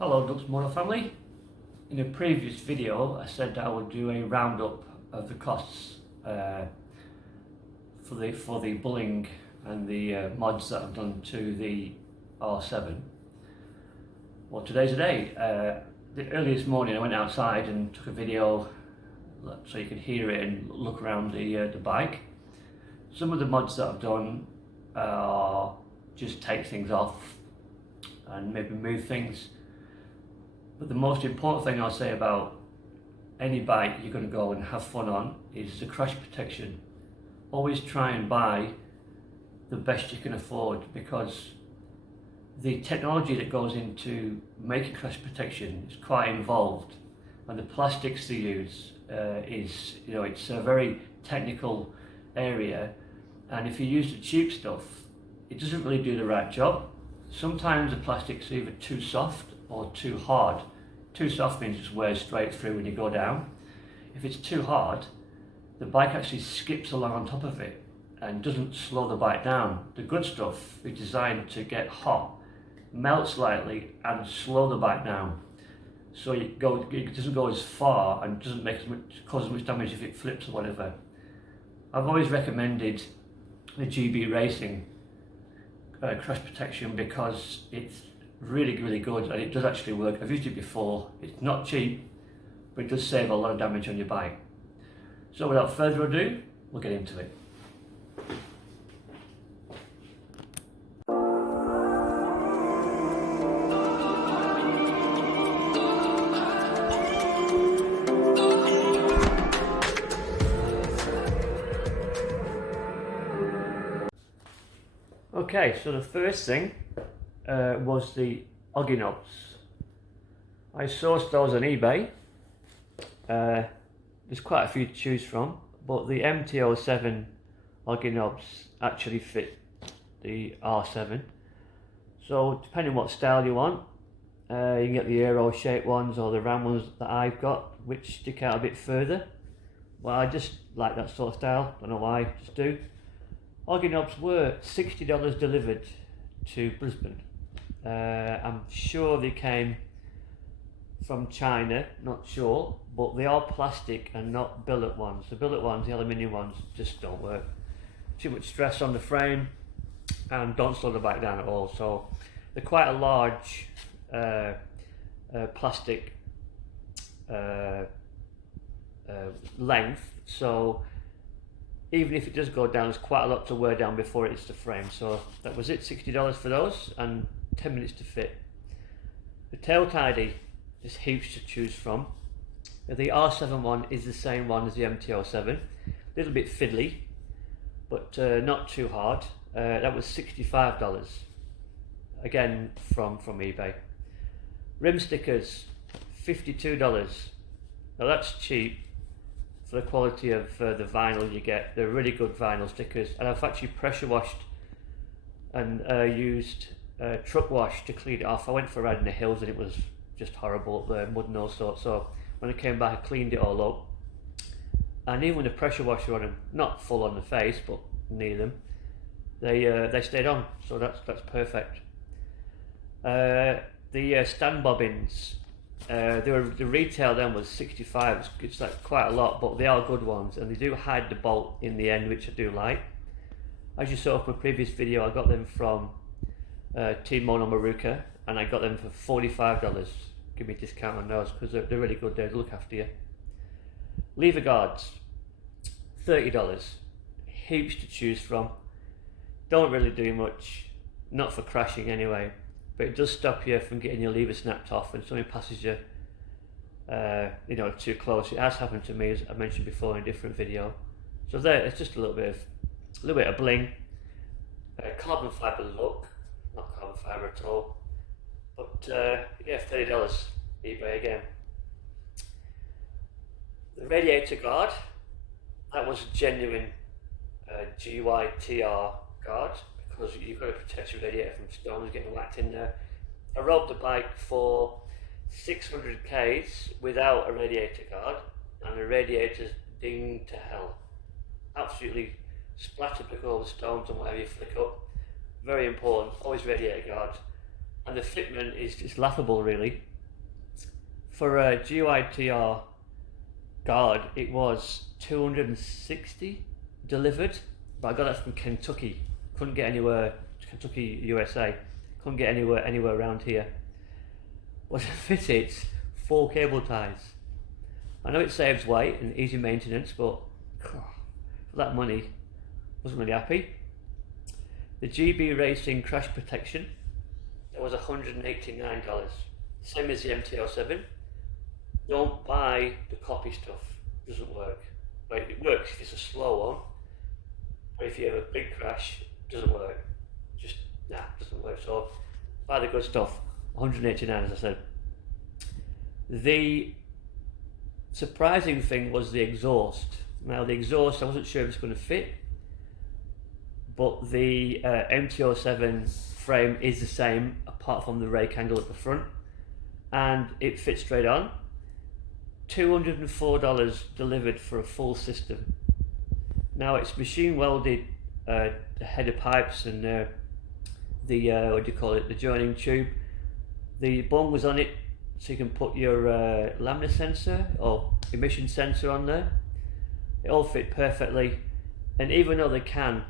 Hello Dux Moto family. In a previous video I said that I would do a roundup of the costs for the bulling and the mods that I've done to the R7. Well, today's the day. The earliest morning I went outside and took a video so you could hear it and look around the bike. Some of the mods that I've done are just take things off and maybe move things. But the most important thing I'll say about any bike you're going to go and have fun on is the crash protection. Always try and buy the best you can afford, because the technology that goes into making crash protection is quite involved, and the plastics they use it's a very technical area, and if you use the cheap stuff it doesn't really do the right job. Sometimes the plastic's either too soft or too hard. Too soft means it wears straight through when you go down. If it's too hard, the bike actually skips along on top of it and doesn't slow the bike down. The good stuff is designed to get hot, melt slightly and slow the bike down, so it doesn't go as far and doesn't cause as much damage if it flips or whatever. I've always recommended the GB Racing crash protection because it's really good and it does actually work. I've used it before. It's not cheap, but it does save a lot of damage on your bike. So without further ado, we'll get into it. Okay, so the first thing was the oggy knobs. I sourced those on eBay. There's quite a few to choose from, but the MT-07 oggy knobs actually fit the R7. So depending what style you want, you can get the Aero shaped ones or the round ones that I've got, which stick out a bit further. Well, I just like that sort of style, don't know why, just do. Oggy knobs were $60 delivered to Brisbane. I'm sure they came from China, not sure, but they are plastic and not billet ones. The billet ones, the aluminium ones, just don't work. Too much stress on the frame and don't slow the bike down at all. So they're quite a large plastic length, so even if it does go down, there's quite a lot to wear down before it hits the frame. So that was it, $60 for those and 10 minutes to fit. The tail tidy, there's heaps to choose from. The R7 one is the same one as the MT-07, a little bit fiddly, but not too hard. That was $65, again from eBay. Rim stickers, $52. Now that's cheap for the quality of the vinyl you get. They're really good vinyl stickers, and I've actually pressure washed and used truck wash to clean it off. I went for a ride in the hills and it was just horrible up there, mud and all sorts. So when I came back I cleaned it all up, and even with the pressure washer on them, not full on the face but near them, they stayed on, so that's perfect. The stand bobbins, the retail then was $65. It's like quite a lot, but they are good ones, and they do hide the bolt in the end, which I do like. As you saw from a previous video, I got them from Team Mono Maruka, and I got them for $45. Give me a discount on those because they're really good. They look after you. Lever guards, $30. Heaps to choose from. Don't really do much, not for crashing anyway, but it does stop you from getting your lever snapped off when something passes you too close. It has happened to me, as I mentioned before in a different video. So there, it's just a little bit of bling. Carbon fibre look, not carbon fibre at all, but yeah, $30 eBay again. The radiator guard, that was a genuine GYTR guard, because you've got to protect your radiator from stones getting whacked in there. I rode the bike for 600 k's without a radiator guard, and the radiator's dinged to hell. Absolutely splattered with all the stones and whatever you flick up. Very important, always radiator guard. And the fitment is just laughable really. for a GYTR guard, it was $260 delivered, but I got that from Kentucky. Couldn't get anywhere, Kentucky, USA. Couldn't get anywhere around here. Was fitted 4 cable ties. I know it saves weight and easy maintenance, but for that money, wasn't really happy. The GB Racing crash protection, that was $189, same as the MT-07. Don't buy the copy stuff, it doesn't work. Right, it works if it's a slow one, but if you have a big crash, it doesn't work. Just, nah, it doesn't work. So buy the good stuff, $189 as I said. The surprising thing was the exhaust. Now the exhaust, I wasn't sure if it's going to fit, but the MT-07 frame is the same apart from the rake angle at the front, and it fits straight on. $204 delivered for a full system. Now it's machine welded, the header pipes and the what do you call it, the joining tube. The bung was on it, so you can put your lambda sensor or emission sensor on there. It all fit perfectly, and even though they can,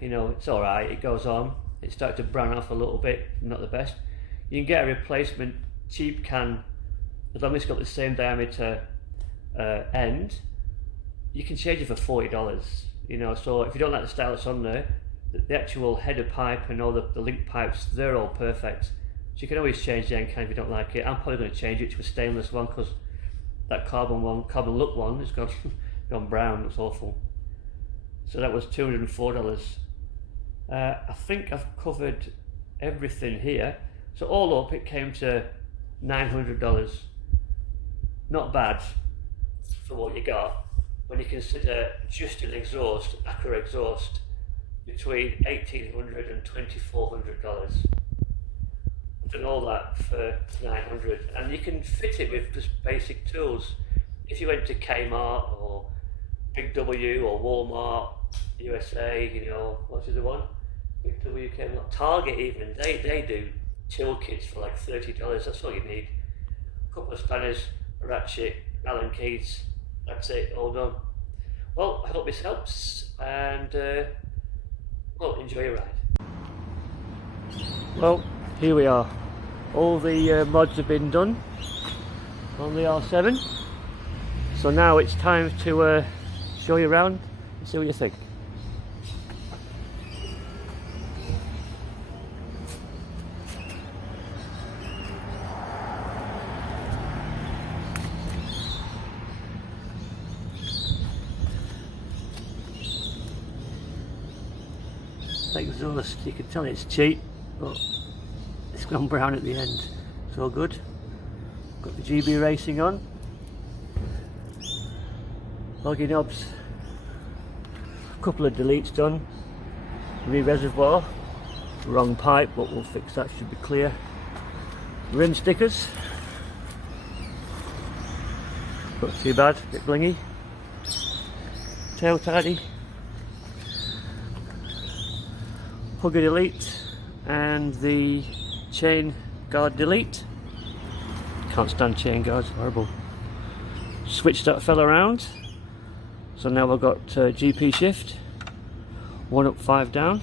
you know, it's all right. It goes on. It started to brown off a little bit. Not the best. You can get a replacement cheap can. As long as it's got the same diameter end, you can change it for $40. You know, so if you don't like the style that's on there, the actual header pipe and all the link pipes, they're all perfect. So you can always change the end can if you don't like it. I'm probably going to change it to a stainless one because that carbon look one has gone brown. It's awful. So that was $204. I think I've covered everything here. So all up, it came to $900. Not bad for what you got when you consider just an exhaust, Acura exhaust, between $1,800 and $2,400. I've done all that for $900, and you can fit it with just basic tools. If you went to Kmart or Big W or Walmart, USA, you know, what's the other one? Big W, Kmart, Target even, they do tool kits for like $30. That's all you need. A couple of spanners, a ratchet, Allen keys, that's it, all done. Well, I hope this helps, and well, enjoy your ride. Well, here we are. All the mods have been done on the R7, so now it's time to show you around and see what you think. Exhaust, you can tell it's cheap, but it's gone brown at the end. It's all good. Got the GB Racing on. Loggy knobs. A couple of deletes done. Re-reservoir. Wrong pipe, but we'll fix that, should be clear. Rim stickers. Not too bad, a bit blingy. Tail tidy. Hugger delete and the chain guard delete. Can't stand chain guards, horrible. Switch that fella around. So now we've got GP shift, 1 up 5 down.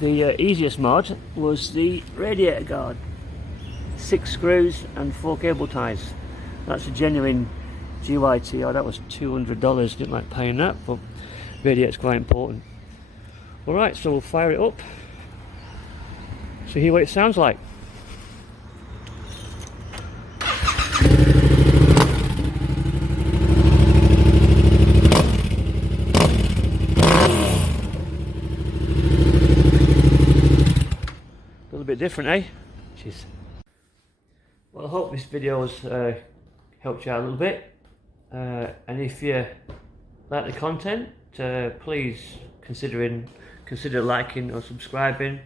The easiest mod was the radiator guard. 6 screws and 4 cable ties. That's a genuine GYTR. That was $200. Didn't like paying that, but radiator's quite important. Alright, so we'll fire it up so hear what it sounds like. A little bit different, eh? Jeez. Well, I hope this video has helped you out a little bit. And if you like the content, please consider liking or subscribing.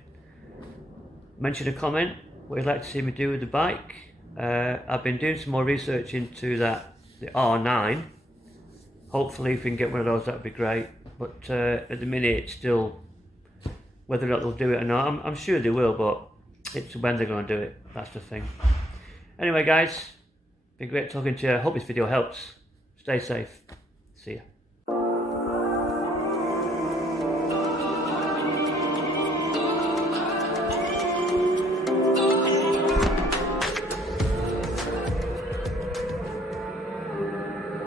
Mention a comment what you'd like to see me do with the bike. I've been doing some more research into the R9. Hopefully if we can get one of those, that would be great. But at the minute it's still, whether or not they'll do it or not, I'm sure they will, but It's when they're going to do it, that's the thing. Anyway guys, been great talking to you. I hope this video helps. Stay safe. See ya.